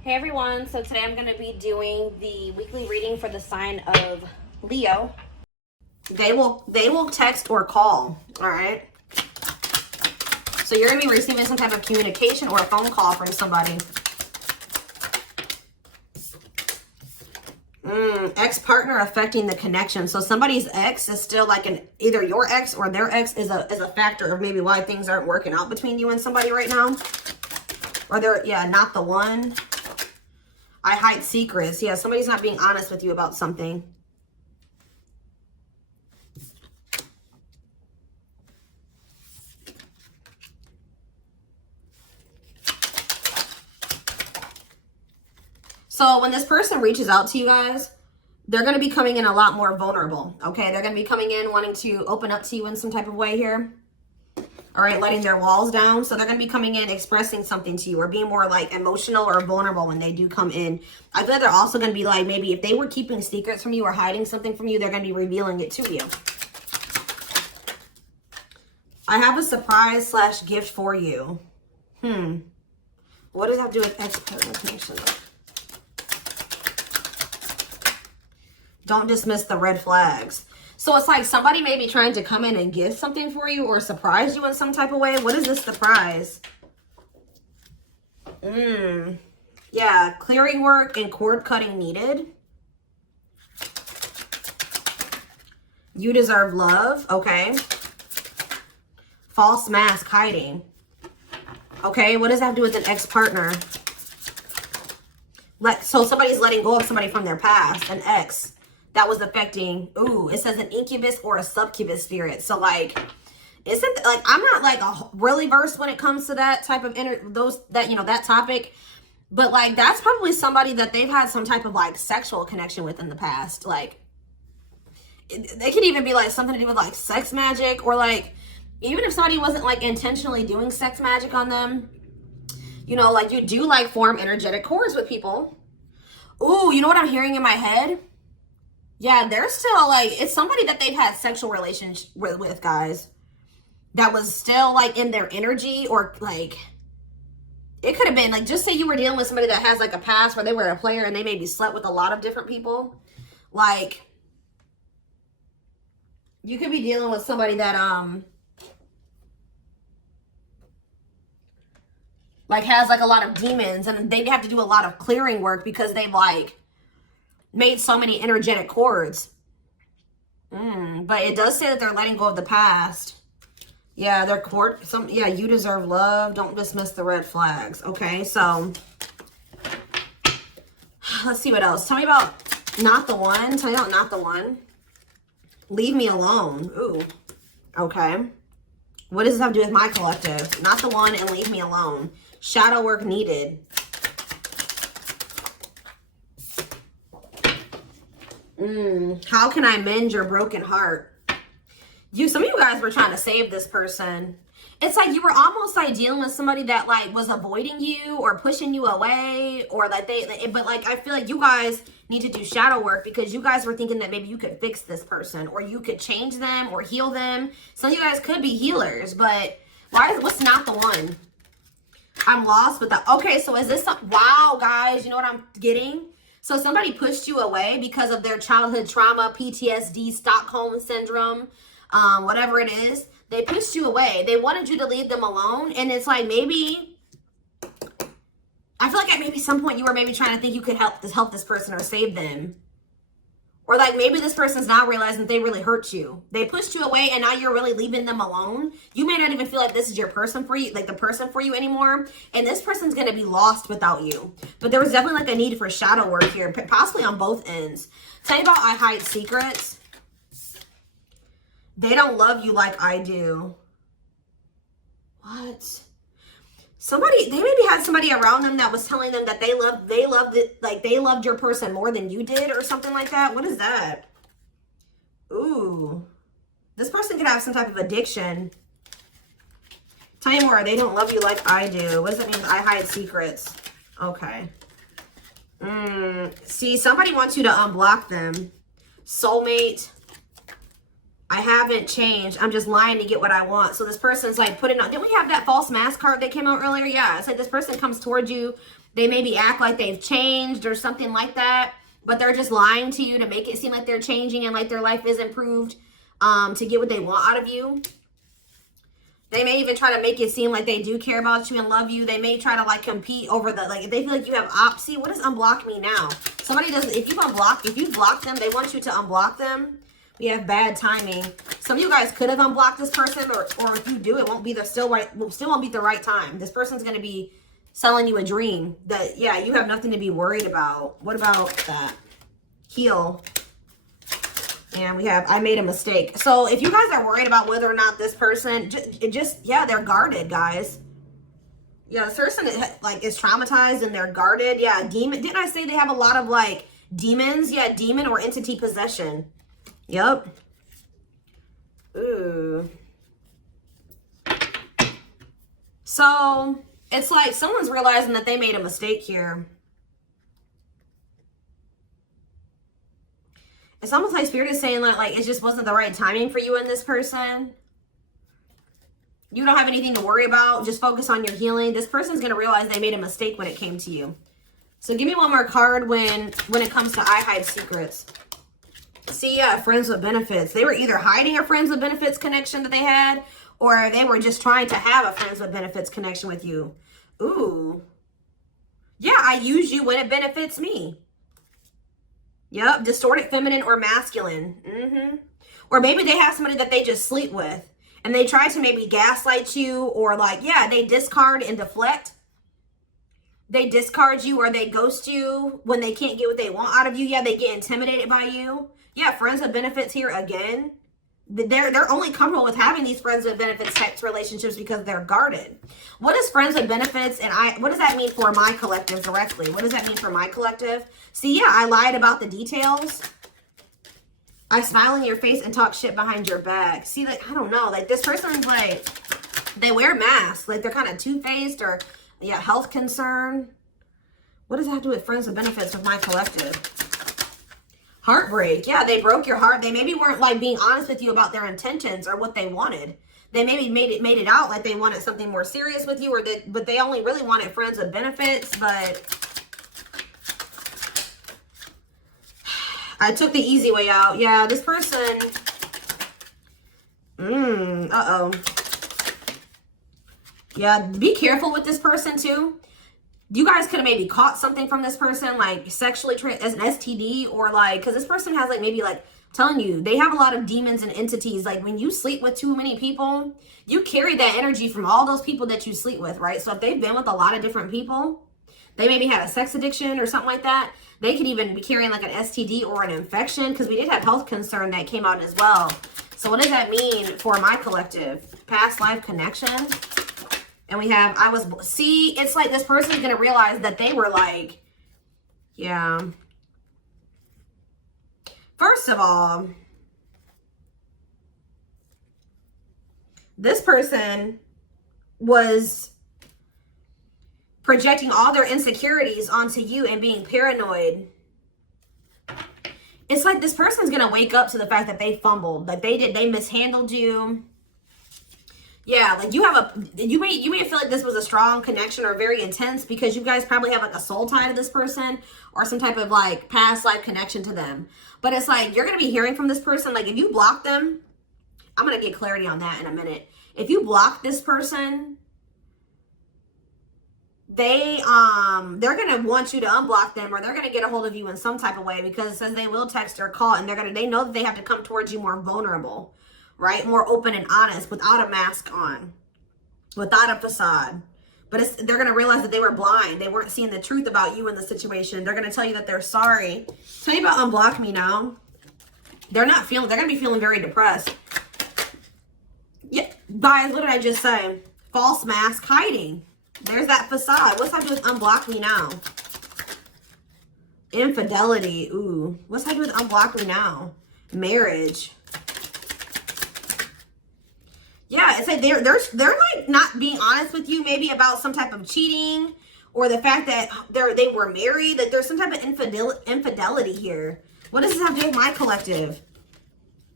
Hey everyone, so today I'm going to be doing the weekly reading for the sign of Leo. They will text or call, all right? So you're going to be receiving some type of communication or a phone call from somebody. Ex-partner affecting the connection. So somebody's ex is still like either your ex or their ex is a factor of maybe why things aren't working out between you and somebody right now. Or they're, yeah, not the one. I hide secrets. Yeah, somebody's not being honest with you about something. So when this person reaches out to you guys, they're going to be coming in a lot more vulnerable, okay? They're going to be coming in wanting to open up to you in some type of way here. All right, letting their walls down. So they're going to be coming in expressing something to you or being more like emotional or vulnerable when they do come in. I feel like they're also going to be like, maybe if they were keeping secrets from you or hiding something from you, they're going to be revealing it to you. I have a surprise / gift for you. What does that have to do with ex-partner connection? Don't dismiss the red flags. So it's like somebody may be trying to come in and give something for you or surprise you in some type of way. What is this surprise? Yeah, clearing work and cord cutting needed. You deserve love. Okay. False mask hiding. Okay, what does that have to do with an ex-partner? So somebody's letting go of somebody from their past, an ex. That was affecting, it says an incubus or a succubus spirit. So like, isn't like, I'm not like really versed when it comes to that type of that topic, but like, that's probably somebody that they've had some type of like sexual connection with in the past. Like, they could even be like something to do with like sex magic, or like, even if somebody wasn't like intentionally doing sex magic on them, you know, like you do like form energetic cords with people. Ooh, you know what I'm hearing in my head? Yeah, they're still like, it's somebody that they've had sexual relations with, guys. That was still like in their energy, or like, it could have been like, just say you were dealing with somebody that has like a past where they were a player and they maybe slept with a lot of different people. Like, you could be dealing with somebody that, like has like a lot of demons, and they have to do a lot of clearing work because they've like made so many energetic cords. But it does say that they're letting go of the past. Yeah, their you deserve love. Don't dismiss the red flags. Okay, so let's see what else. Tell me about not the one. Tell me about not the one. Leave me alone. Ooh. Okay. What does this have to do with my collective? Not the one and leave me alone. Shadow work needed. How can I mend your broken heart? Some of you guys were trying to save this person. It's like you were almost like dealing with somebody that like was avoiding you or pushing you away, or like but like I feel like you guys need to do shadow work because you guys were thinking that maybe you could fix this person or you could change them or heal them. Some of you guys could be healers, but what's not the one? I'm lost with that. Okay, so is this wow, guys, you know what I'm getting? So somebody pushed you away because of their childhood trauma, PTSD, Stockholm syndrome, whatever it is. They pushed you away. They wanted you to leave them alone. And it's like, maybe, I feel like at maybe some point you were maybe trying to think you could help this person or save them. Or like maybe this person's now realizing that they really hurt you. They pushed you away and now you're really leaving them alone. You may not even feel like this is your person for you, like the person for you anymore. And this person's going to be lost without you. But there was definitely like a need for shadow work here, possibly on both ends. Tell you about I hide secrets. They don't love you like I do. What? They maybe had somebody around them that was telling them that they loved your person more than you did or something like that. What is that? Ooh. This person could have some type of addiction. Tell me more. They don't love you like I do. What does that mean? I hide secrets. Okay. See, somebody wants you to unblock them. Soulmate. I haven't changed. I'm just lying to get what I want. So this person's like putting on, didn't we have that false mask card that came out earlier? Yeah, it's like this person comes towards you. They maybe act like they've changed or something like that, but they're just lying to you to make it seem like they're changing and like their life is improved, to get what they want out of you. They may even try to make it seem like they do care about you and love you. They may try to like compete over the, like if they feel like you have opposite. What does unblock me now? Somebody does, if you block them, they want you to unblock them. We have bad timing. Some of you guys could have unblocked this person, or if you do, it won't be the still won't be the right time. This person's gonna be selling you a dream that, yeah, you have nothing to be worried about. What about that? Heal. And we have, I made a mistake. So if you guys are worried about whether or not this person, yeah, they're guarded, guys. Yeah, this person is, like, is traumatized and they're guarded. Yeah, demon. Didn't I say they have a lot of like demons? Yeah, demon or entity possession. Yep. Ooh. So it's like someone's realizing that they made a mistake here. It's almost like Spirit is saying that like it just wasn't the right timing for you and this person. You don't have anything to worry about. Just focus on your healing. This person's going to realize they made a mistake when it came to you. So give me one more card when it comes to I hide secrets. See, yeah, friends with benefits. They were either hiding a friends with benefits connection that they had, or they were just trying to have a friends with benefits connection with you. Ooh. Yeah, I use you when it benefits me. Yep, distorted feminine or masculine. Or maybe they have somebody that they just sleep with. And they try to maybe gaslight you, or like, yeah, they discard and deflect. They discard you or they ghost you when they can't get what they want out of you. Yeah, they get intimidated by you. Yeah, friends with benefits here again. They're only comfortable with having these friends with benefits types relationships because they're guarded. What is friends with benefits? And what does that mean for my collective directly? What does that mean for my collective? See, yeah, I lied about the details. I smile in your face and talk shit behind your back. See, like, I don't know. Like, this person's like, they wear masks. Like, they're kind of two-faced, or, yeah, health concern. What does that have to do with friends with benefits with my collective? Heartbreak. Yeah, they broke your heart. They maybe weren't, like, being honest with you about their intentions or what they wanted. They maybe made it out like they wanted something more serious with you, but they only really wanted friends with benefits, but I took the easy way out. Yeah, this person, uh-oh. Yeah, be careful with this person too. You guys could have maybe caught something from this person, like sexually as an STD, or like, because this person has like maybe like telling you they have a lot of demons and entities. Like when you sleep with too many people, you carry that energy from all those people that you sleep with, right? So if they've been with a lot of different people, they maybe had a sex addiction or something like that. They could even be carrying like an STD or an infection, because we did have health concern that came out as well. So what does that mean for my collective? Past life connection. And we have, see, it's like this person's going to realize that they were like, yeah. First of all, this person was projecting all their insecurities onto you and being paranoid. It's like this person's going to wake up to the fact that they fumbled, like they mishandled you. Yeah, like you may feel like this was a strong connection or very intense because you guys probably have like a soul tie to this person or some type of like past life connection to them. But it's like you're going to be hearing from this person. Like if you block them, I'm going to get clarity on that in a minute. If you block this person, they're going to want you to unblock them, or they're going to get a hold of you in some type of way, because it says they will text or call, and they know that they have to come towards you more vulnerable. Right? More open and honest, without a mask on, without a facade. But they're going to realize that they were blind. They weren't seeing the truth about you in the situation. They're going to tell you that they're sorry. Tell you about unblock me now. They're going to be feeling very depressed. Yeah, guys, what did I just say? False mask hiding. There's that facade. What's that do with unblock me now? Infidelity. Ooh. What's that do with unblock me now? Marriage. Yeah, it's like they're like not being honest with you, maybe about some type of cheating, or the fact that they were married. Like there's some type of infidelity here. What does this have to do with my collective?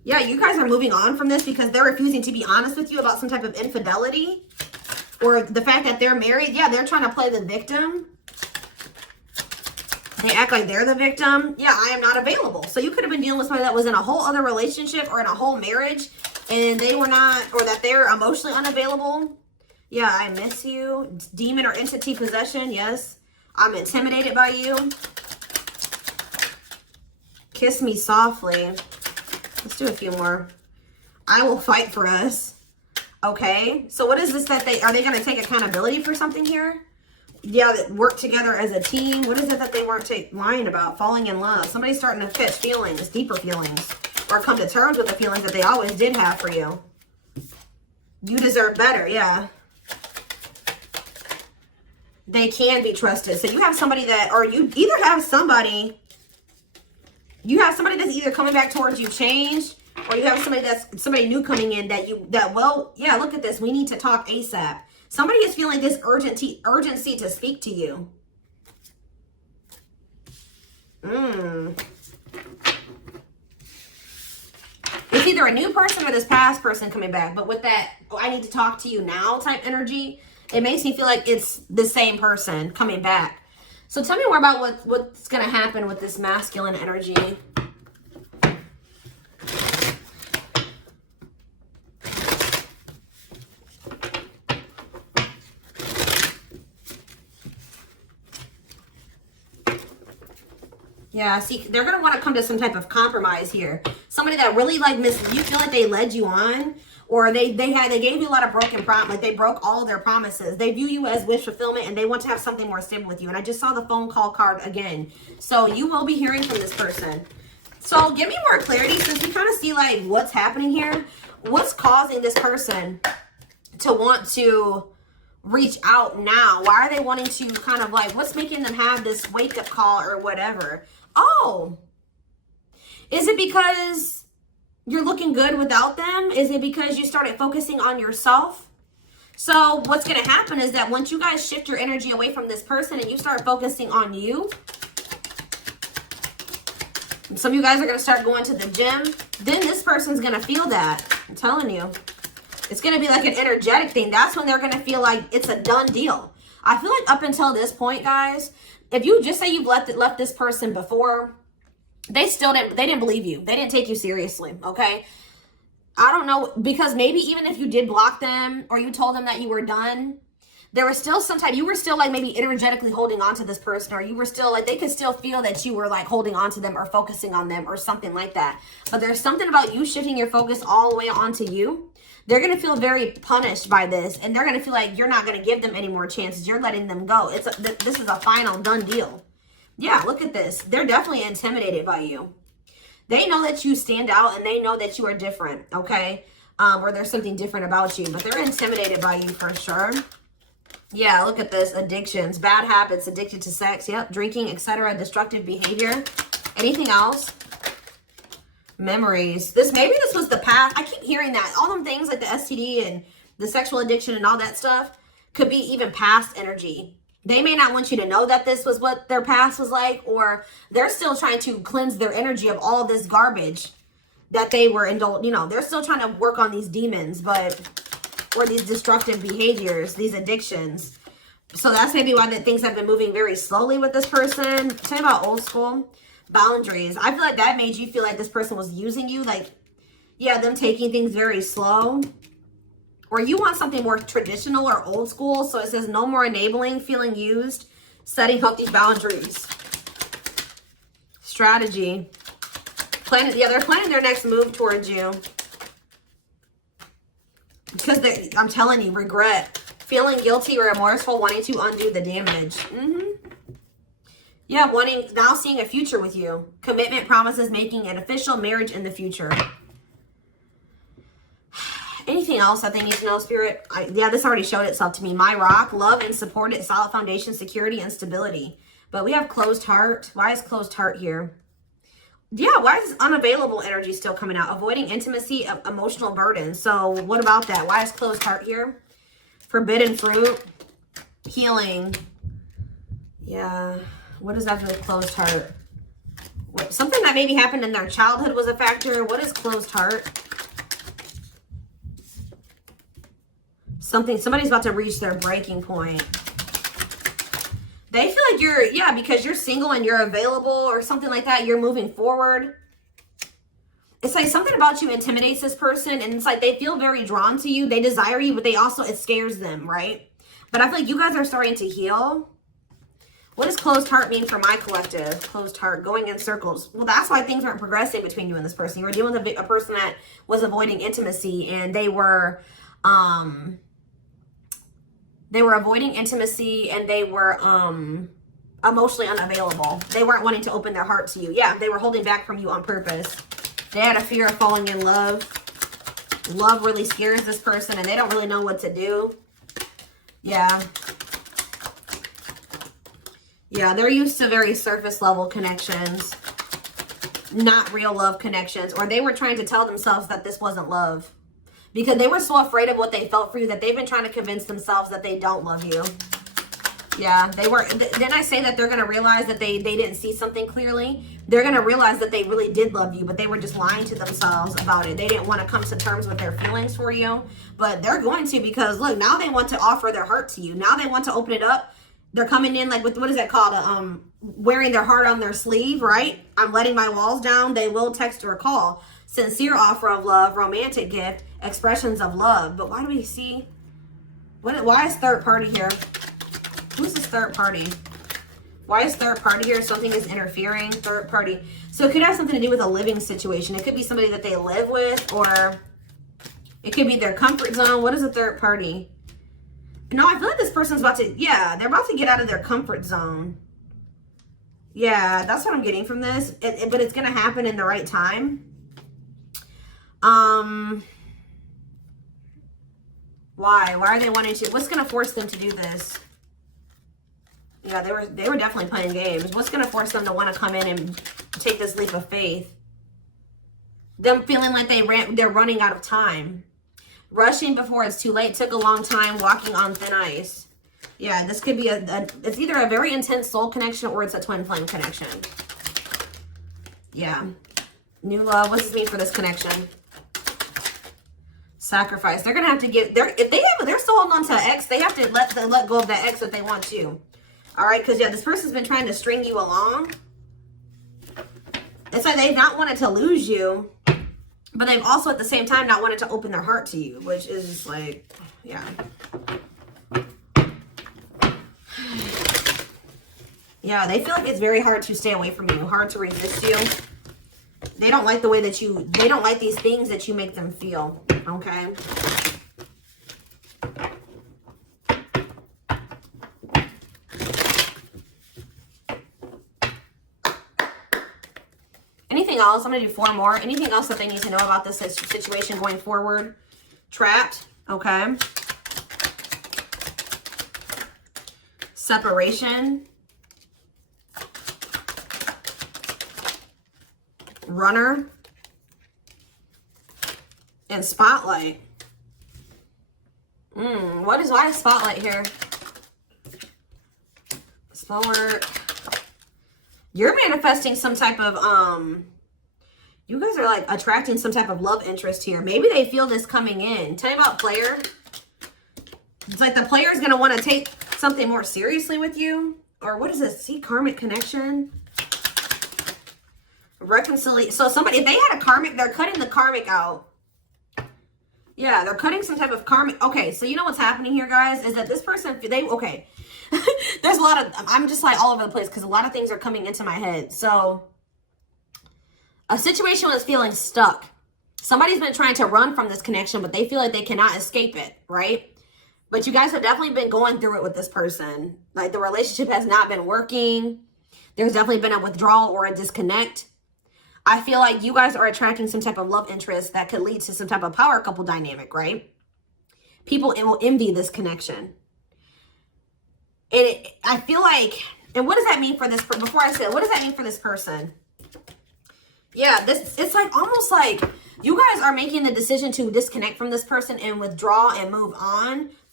Yeah, you guys are moving on from this because they're refusing to be honest with you about some type of infidelity or the fact that they're married. Yeah, they're trying to play the victim. They act like they're the victim. Yeah, I am not available. So you could have been dealing with somebody that was in a whole other relationship or in a whole marriage and they were not, or that they're emotionally unavailable. Yeah, I miss you. Demon or entity possession. Yes, I'm intimidated by you. Kiss me softly. Let's do a few more. I will fight for us. Okay. So what is this that are they going to take accountability for something here? Yeah, that work together as a team. What is it that they weren't lying about? Falling in love. Somebody's starting to catch feelings, deeper feelings, or come to terms with the feelings that they always did have for you. You deserve better. Yeah. They can be trusted. So you have somebody that, or you either have somebody, that's either coming back towards you changed, or you have somebody new coming in well, yeah, look at this. We need to talk ASAP. Somebody is feeling this urgency to speak to you. It's either a new person or this past person coming back. But with that, oh, I need to talk to you now type energy, it makes me feel like it's the same person coming back. So tell me more about what's going to happen with this masculine energy. Yeah, see, they're going to want to come to some type of compromise here. Somebody that really you feel like they led you on, or they gave you a lot of broken promises, like they broke all of their promises. They view you as wish fulfillment and they want to have something more stable with you. And I just saw the phone call card again. So you will be hearing from this person. So give me more clarity since we kind of see like what's happening here. What's causing this person to want to reach out now? Why are they wanting to kind of like, what's making them have this wake up call or whatever? Oh, is it because you're looking good without them? Is it because you started focusing on yourself? So what's going to happen is that once you guys shift your energy away from this person and you start focusing on you, and some of you guys are going to start going to the gym, then this person's going to feel that. I'm telling you. It's going to be like an energetic thing. That's when they're going to feel like it's a done deal. I feel like up until this point, guys, if you just say you've left this person before, they didn't believe you. They didn't take you seriously, okay? I don't know, because maybe even if you did block them or you told them that you were done, there was still you were still like maybe energetically holding on to this person, or you were still like, they could still feel that you were like holding on to them or focusing on them or something like that. But there's something about you shifting your focus all the way onto you. They're going to feel very punished by this, and they're going to feel like you're not going to give them any more chances. You're letting them go. This is a final done deal. Yeah, look at this. They're definitely intimidated by you. They know that you stand out, and they know that you are different, okay? Or there's something different about you, but they're intimidated by you for sure. Yeah, look at this. Addictions, bad habits, addicted to sex, yep, drinking, etc., destructive behavior. Anything else? Memories. Maybe this was the past. I keep hearing that. All them things like the STD and the sexual addiction and all that stuff could be even past energy. They may not want you to know that this was what their past was like, or they're still trying to cleanse their energy of all this garbage that they were indulged. You know, they're still trying to work on these demons, or these destructive behaviors, these addictions. So that's maybe why things have been moving very slowly with this person. Tell me about old school. Boundaries. I feel like that made you feel like this person was using you. Like, yeah, them taking things very slow. Or you want something more traditional or old school. So it says no more enabling, feeling used, setting healthy boundaries. Strategy. They're planning their next move towards you. Because I'm telling you, regret. Feeling guilty or remorseful, wanting to undo the damage. Yeah, now seeing a future with you. Commitment, promises, making an official marriage in the future. Anything else that they need to know, Spirit? Yeah, this already showed itself to me. My rock, love and support it, solid foundation, security, and stability. But we have closed heart. Why is closed heart here? Yeah, why is this unavailable energy still coming out? Avoiding intimacy, emotional burden. So what about that? Why is closed heart here? Forbidden fruit, healing. Yeah. What does that do with closed heart? Something that maybe happened in their childhood was a factor. What is closed heart? Somebody's about to reach their breaking point. They feel like you're, yeah, because you're single and you're available or something like that. You're moving forward. It's like something about you intimidates this person. And it's like they feel very drawn to you. They desire you, but they also, it scares them, right? But I feel like you guys are starting to heal. What does closed heart mean for my collective? Closed heart, going in circles. Well, that's why things aren't progressing between you and this person. You were dealing with a person that was avoiding intimacy, and they were avoiding intimacy, and they were emotionally unavailable. They weren't wanting to open their heart to you. Yeah, they were holding back from you on purpose. They had a fear of falling in love. Love really scares this person, and they don't really know what to do. Yeah. Yeah, they're used to very surface level connections, not real love connections, or they were trying to tell themselves that this wasn't love because they were so afraid of what they felt for you that they've been trying to convince themselves that they don't love you. Yeah, they were. Then I say that they're going to realize that they didn't see something clearly. They're going to realize that they really did love you, but they were just lying to themselves about it. They didn't want to come to terms with their feelings for you, but they're going to, because look, now they want to offer their heart to you. Now they want to open it up. They're coming in like with, what is that called? Wearing their heart on their sleeve, right? I'm letting my walls down. They will text or call. Sincere offer of love, romantic gift, expressions of love. But why do we see? Why is third party here? Who's this third party? Why is third party here? Something is interfering. Third party. So it could have something to do with a living situation. It could be somebody that they live with, or it could be their comfort zone. What is a third party? No, I feel like this person's about to, yeah, they're about to get out of their comfort zone. Yeah, that's what I'm getting from this. But it's going to happen in the right time. Why? Why are they wanting to? What's going to force them to do this? Yeah, they were definitely playing games. What's going to force them to want to come in and take this leap of faith? Them feeling like they're running out of time. Rushing before it's too late, took a long time, walking on thin ice. Yeah, this could be it's either a very intense soul connection or it's a twin flame connection. Yeah. New love. What does this mean for this connection? Sacrifice. They're gonna have to give, if they're still holding on to an ex, they have to let go of that ex if they want to. All right, because yeah, this person's been trying to string you along. It's like they've not wanted to lose you, but they've also at the same time not wanted to open their heart to you, which is just like, yeah. Yeah, they feel like it's very hard to stay away from you, hard to resist you. They don't like the way that they don't like these things that you make them feel, okay? Anything else? I'm going to do 4 more. Anything else that they need to know about this situation going forward? Trapped. Okay. Separation. Runner. And spotlight. Why is spotlight here? Slow work. You're manifesting some type of, you guys are like attracting some type of love interest here. Maybe they feel this coming in. Tell me about player. It's like the player is going to want to take something more seriously with you. Or what is this? See, karmic connection. Reconciliation. So somebody, if they had a karmic, they're cutting the karmic out. Yeah, they're cutting some type of karmic. Okay, so you know what's happening here, guys, is that this person, okay. There's a lot of, I'm just like all over the place because a lot of things are coming into my head. So a situation was feeling stuck. Somebody's been trying to run from this connection, but they feel like they cannot escape it, right? But you guys have definitely been going through it with this person. Like the relationship has not been working. There's definitely been a withdrawal or a disconnect. I feel like you guys are attracting some type of love interest that could lead to some type of power couple dynamic, right? People will envy this connection. And I feel like, and what does that mean for this, before I say it, what does that mean for this person? Yeah, it's like almost like you guys are making the decision to disconnect from this person and withdraw and move on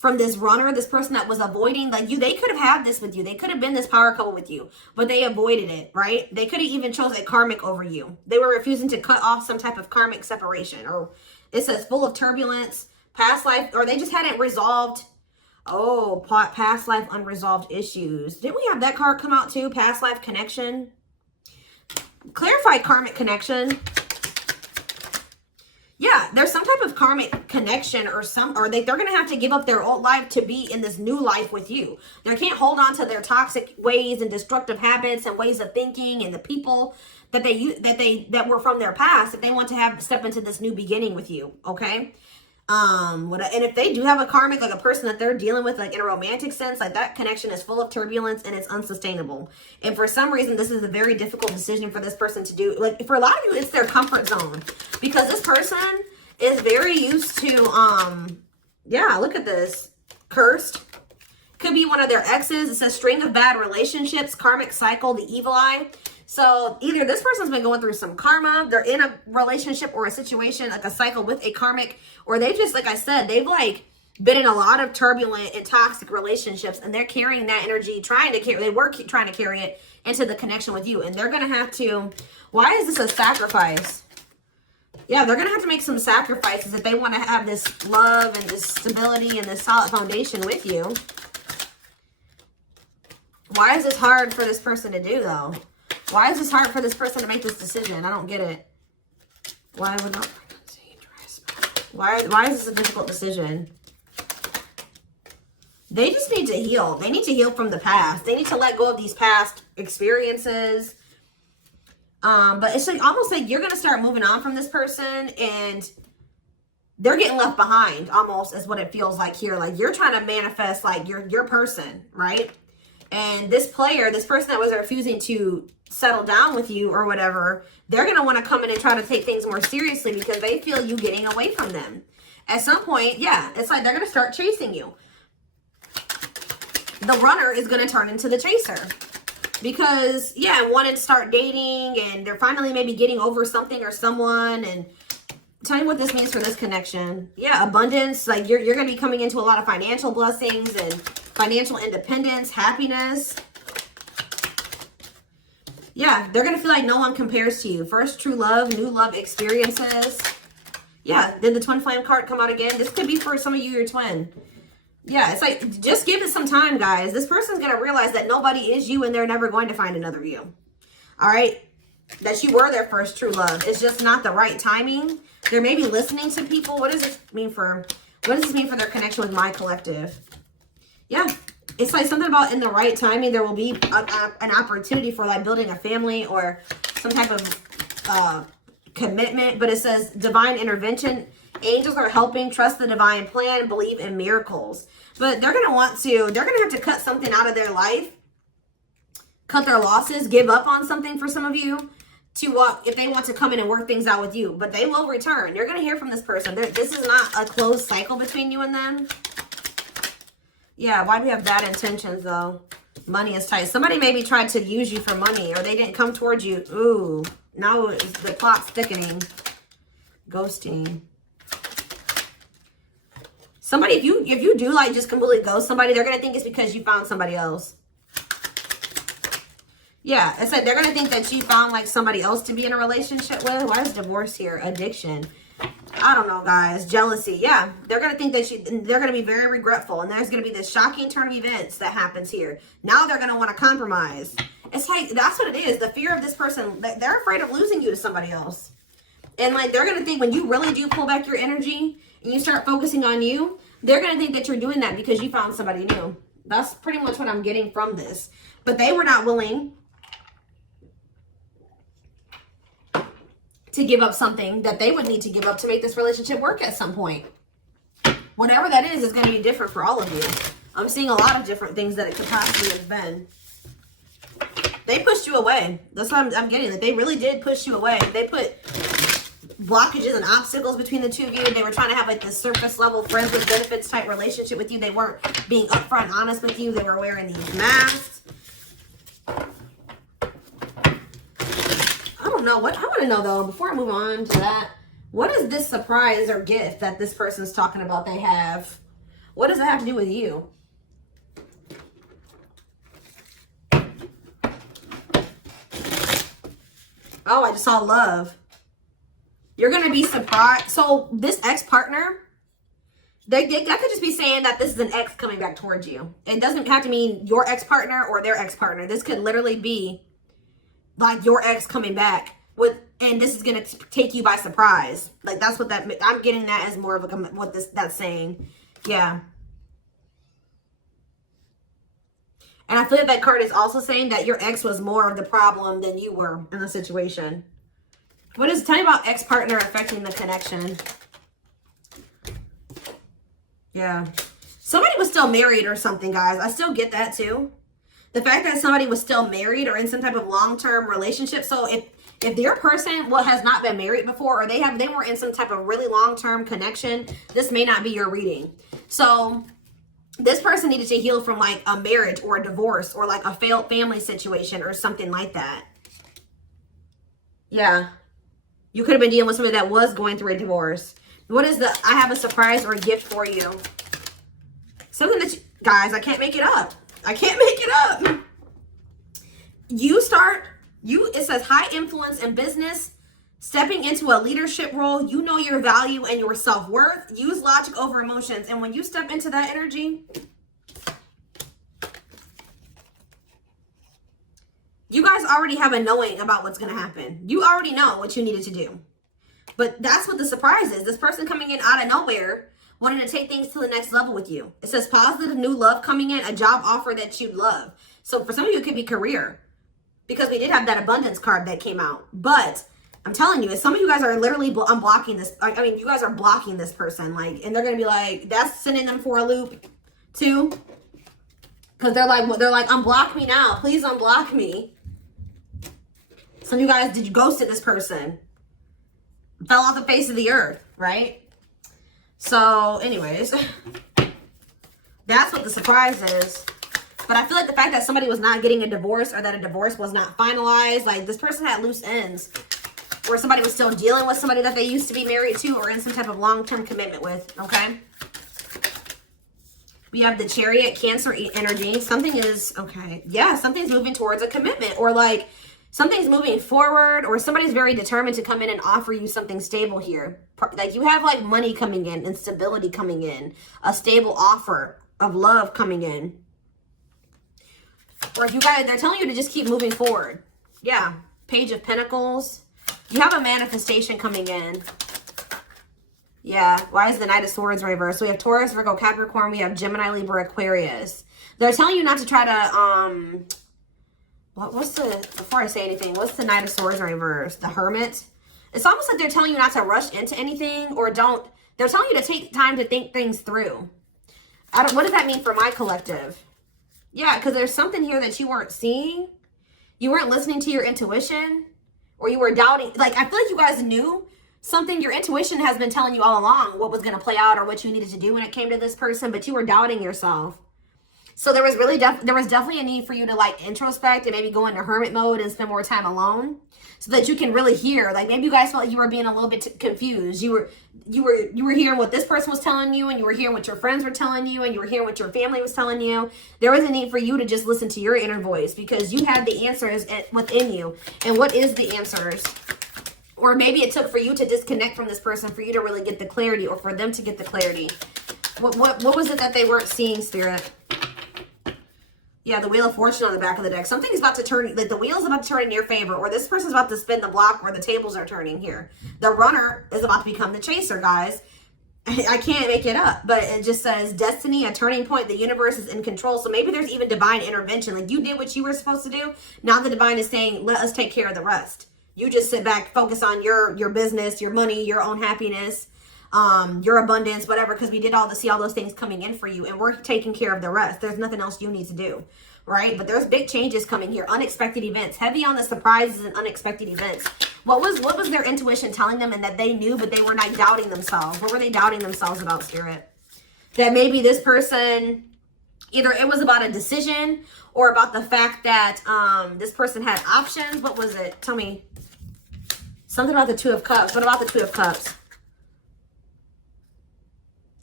from this runner, this person that was avoiding, like you, they could have had this with you. They could have been this power couple with you, but they avoided it, right? They could have even chose a karmic over you. They were refusing to cut off some type of karmic separation, or it says full of turbulence, past life, or they just hadn't resolved. Oh, past life unresolved issues. Didn't we have that card come out too? Past life connection. Clarify karmic connection. Yeah, there's some type of karmic connection or they're going to have to give up their old life to be in this new life with you. They can't hold on to their toxic ways and destructive habits and ways of thinking and the people that that were from their past, if they want to step into this new beginning with you, okay? And if they do have a karmic, like a person that they're dealing with, like in a romantic sense, like that connection is full of turbulence and it's unsustainable. And for some reason, this is a very difficult decision for this person to do. Like for a lot of you, it's their comfort zone, because this person is very used to, yeah, look at this, cursed. Could be one of their exes. It says string of bad relationships, karmic cycle, the evil eye. So either this person's been going through some karma, they're in a relationship or a situation, like a cycle with a karmic, or they just, like I said, they've like been in a lot of turbulent and toxic relationships, and they're carrying that energy, trying to carry it into the connection with you. And they're going to have to, why is this a sacrifice? Yeah, they're going to have to make some sacrifices if they want to have this love and this stability and this solid foundation with you. Why is this hard for this person to do though? Why is this hard for this person to make this decision? I don't get it. Why would not frequency dress? Why is this a difficult decision? They just need to heal. They need to heal from the past. They need to let go of these past experiences. But it's like almost like you're gonna start moving on from this person, and they're getting left behind, almost is what it feels like here. Like you're trying to manifest like your person, right? And this player, this person that was refusing to settle down with you or whatever, they're going to want to come in and try to take things more seriously because they feel you getting away from them. At some point, yeah, it's like they're going to start chasing you. The runner is going to turn into the chaser because, yeah, wanting to start dating, and they're finally maybe getting over something or someone. And tell me what this means for this connection. Yeah, abundance. Like you're going to be coming into a lot of financial blessings and financial independence, happiness. Yeah, they're going to feel like no one compares to you. First true love, new love experiences. Yeah, did the twin flame card come out again? This could be for some of you, your twin. Yeah, it's like, just give it some time, guys. This person's going to realize that nobody is you and they're never going to find another you. All right? That you were their first true love. It's just not the right timing. They're maybe listening to people. What does this mean for their connection with my collective? Yeah, it's like something about in the right timing, there will be an opportunity for like building a family or some type of commitment. But it says divine intervention. Angels are helping, trust the divine plan, believe in miracles. But they're going to have to cut something out of their life, cut their losses, give up on something for some of you if they want to come in and work things out with you. But they will return. You're going to hear from this person. This is not a closed cycle between you and them. Yeah, why do we have bad intentions though? Money is tight. Somebody maybe tried to use you for money, or they didn't come towards you. Ooh, now the plot's thickening. Ghosting. Somebody, if you do like just completely ghost somebody, they're going to think it's because you found somebody else. Yeah, it's like they're going to think that you found like somebody else to be in a relationship with. Why is divorce here? Addiction. I don't know, guys. Jealousy. Yeah, they're going to think that they're going to be very regretful. And there's going to be this shocking turn of events that happens here. Now they're going to want to compromise. It's like, that's what it is. The fear of this person, they're afraid of losing you to somebody else. And like, they're going to think when you really do pull back your energy and you start focusing on you, they're going to think that you're doing that because you found somebody new. That's pretty much what I'm getting from this. But they were not willing to give up something that they would need to give up to make this relationship work at some point. Whatever that is going to be different for all of you. I'm seeing a lot of different things that it could possibly have been. They pushed you away. That's what I'm getting. That they really did push you away. They put blockages and obstacles between the two of you. They were trying to have like this surface level friends with benefits type relationship with you. They weren't being upfront and honest with you. They were wearing these masks. Know what I want to know though, before I move on to that, what is this surprise or gift that this person's talking about they have? What does that have to do with you? Oh, I just saw love. You're going to be surprised. So this ex-partner, that could just be saying that this is an ex coming back towards you. It doesn't have to mean your ex-partner or their ex-partner. This could literally be like your ex coming back with, and this is going to take you by surprise. Like that's what that, I'm getting that as more of a, what that's saying. Yeah. And I feel like that card is also saying that your ex was more of the problem than you were in the situation. What is, tell me about ex-partner affecting the connection. Yeah. Somebody was still married or something, guys. I still get that too. The fact that somebody was still married or in some type of long-term relationship. So if their person has not been married before, or they were in some type of really long-term connection, this may not be your reading. So this person needed to heal from like a marriage or a divorce or like a failed family situation or something like that. Yeah. You could have been dealing with somebody that was going through a divorce. What is the, I have a surprise or a gift for you. Something that, guys, I can't make it up. I can't make it up. It says high influence in business, stepping into a leadership role. You know your value and your self-worth. Use logic over emotions. And when you step into that energy, you guys already have a knowing about what's going to happen. You already know what you needed to do. But that's what the surprise is. This person coming in out of nowhere, wanting to take things to the next level with you. It says positive new love coming in, a job offer that you love. So for some of you, it could be career. Because we did have that abundance card that came out. But I'm telling you, some of you guys are literally unblocking this. I mean, you guys are blocking this person. Like, and they're going to be like, that's sending them for a loop too. Because they're like, unblock me now. Please unblock me. Some of you guys, did you ghosted this person? Fell off the face of the earth, right? So, anyways, that's what the surprise is. But I feel like the fact that somebody was not getting a divorce or that a divorce was not finalized, like this person had loose ends. Or somebody was still dealing with somebody that they used to be married to or in some type of long-term commitment with, okay? We have the Chariot, Cancer energy. Something is, okay, yeah, something's moving towards a commitment or like something's moving forward or somebody's very determined to come in and offer you something stable here. Like you have like money coming in and stability coming in, a stable offer of love coming in. Or if you guys, they're telling you to just keep moving forward. Yeah, Page of Pentacles. You have a manifestation coming in. Yeah, why is the Knight of Swords reversed? So we have Taurus, Virgo, Capricorn. We have Gemini, Libra, Aquarius. They're telling you not to try to, before I say anything, what's the Knight of Swords reversed? The Hermit. It's almost like they're telling you not to rush into anything or they're telling you to take time to think things through. What does that mean for my collective? Yeah, because there's something here that you weren't seeing. You weren't listening to your intuition. Or you were doubting. Like, I feel like you guys knew something. Your intuition has been telling you all along what was going to play out or what you needed to do when it came to this person. But you were doubting yourself. So there was really there was definitely a need for you to like introspect and maybe go into hermit mode and spend more time alone. So that you can really hear. Like maybe you guys felt like you were being a little bit confused. You were hearing what this person was telling you, and you were hearing what your friends were telling you, and you were hearing what your family was telling you. There was a need for you to just listen to your inner voice because you had the answers within you. And what is the answers? Or maybe it took for you to disconnect from this person for you to really get the clarity, or for them to get the clarity. What was it that they weren't seeing, Spirit? Yeah, the Wheel of Fortune on the back of the deck. Something's about to turn, like the wheel's about to turn in your favor, or this person's about to spin the block where the tables are turning here. The runner is about to become the chaser, guys. I can't make it up, but it just says destiny, a turning point. The universe is in control. So maybe there's even divine intervention. Like you did what you were supposed to do. Now the divine is saying, let us take care of the rest. You just sit back, focus on your business, your money, your own happiness, your abundance, whatever, because we did see all those things coming in for you, and we're taking care of the rest. There's nothing else you need to do, right? But there's big changes coming here, unexpected events, heavy on the surprises and unexpected events. What was their intuition telling them, and that they knew, but they were not doubting themselves? What were they doubting themselves about, Spirit? That maybe this person, either it was about a decision or about the fact that this person had options. What was it? Tell me. Something about the Two of Cups. What about the Two of Cups?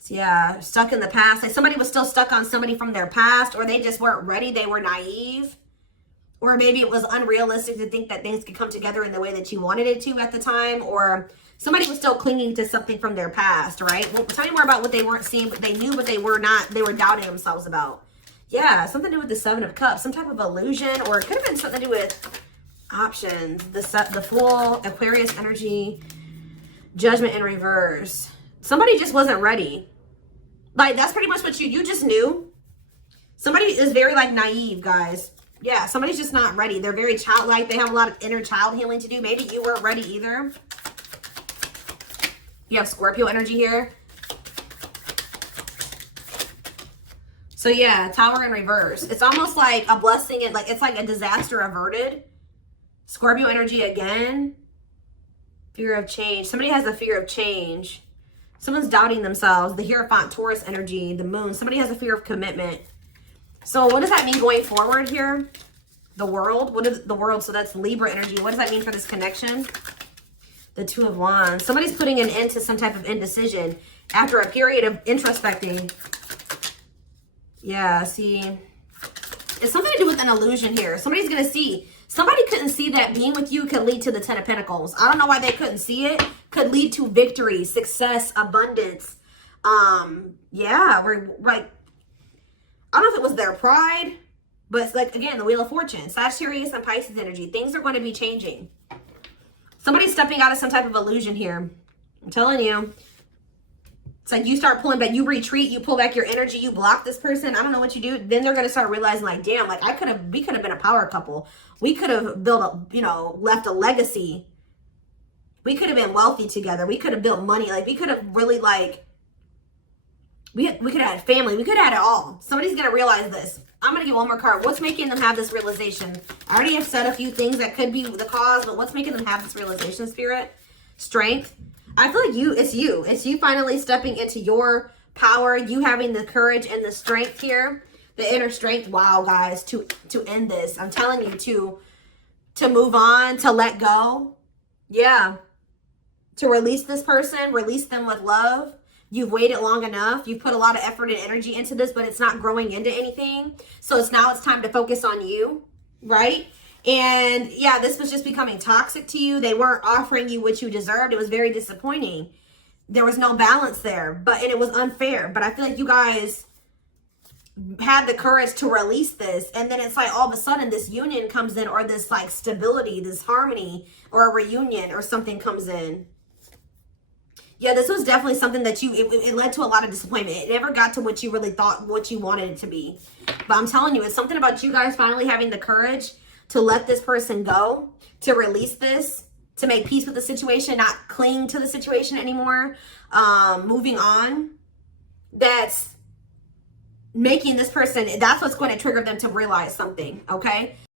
Yeah, stuck in the past. Like somebody was still stuck on somebody from their past, or they just weren't ready. They were naive. Or maybe it was unrealistic to think that things could come together in the way that you wanted it to at the time. Or somebody was still clinging to something from their past, right? Well, tell me more about what they weren't seeing, but they knew, but they were not. They were doubting themselves about. Yeah, something to do with the Seven of Cups. Some type of illusion, or it could have been something to do with options. The Fool, Aquarius energy, Judgment in reverse. Somebody just wasn't ready. Like, that's pretty much what you just knew. Somebody is very, like, naive, guys. Yeah, somebody's just not ready. They're very childlike. They have a lot of inner child healing to do. Maybe you weren't ready either. You have Scorpio energy here. So, yeah, Tower in reverse. It's almost like a blessing. It's like a disaster averted. Scorpio energy again. Fear of change. Somebody has a fear of change. Someone's doubting themselves. The Hierophant, Taurus energy, the moon. Somebody has a fear of commitment. So what does that mean going forward here? The world. What is the world? So that's Libra energy. What does that mean for this connection? The Two of Wands. Somebody's putting an end to some type of indecision after a period of introspecting. Yeah, see. It's something to do with an illusion here. Somebody's going to see. Somebody couldn't see that being with you could lead to the Ten of Pentacles. I don't know why they couldn't see it. Could lead to victory, success, abundance. Yeah, we're like, I don't know if it was their pride, but it's like, again, the Wheel of Fortune. Sagittarius and Pisces energy. Things are going to be changing. Somebody's stepping out of some type of illusion here. I'm telling you. It's like you start pulling back. You retreat. You pull back your energy. You block this person. I don't know what you do. Then they're going to start realizing, like, damn, like, we could have been a power couple. We could have built left a legacy. We could have been wealthy together. We could have built money. Like, we could have really, like, we could have had family. We could have had it all. Somebody's going to realize this. I'm going to get one more card. What's making them have this realization? I already have said a few things that could be the cause, but what's making them have this realization, Spirit? Strength. I feel like it's you. It's you finally stepping into your power. You having the courage and the strength here. The inner strength. Wow, guys, to end this. I'm telling you, to move on, to let go. Yeah. To release this person, release them with love. You've waited long enough. You've put a lot of effort and energy into this, but it's not growing into anything. So it's time to focus on you, right? And yeah, this was just becoming toxic to you. They weren't offering you what you deserved. It was very disappointing. There was no balance there, and it was unfair. But I feel like you guys had the courage to release this, and then it's like all of a sudden this union comes in, or this like stability, this harmony, or a reunion or something comes in. Yeah, this was definitely something that it led to a lot of disappointment. It never got to what you really thought, what you wanted it to be. But I'm telling you, it's something about you guys finally having the courage to let this person go, to release this, to make peace with the situation, not cling to the situation anymore, moving on. That's making this person, that's what's going to trigger them to realize something, okay?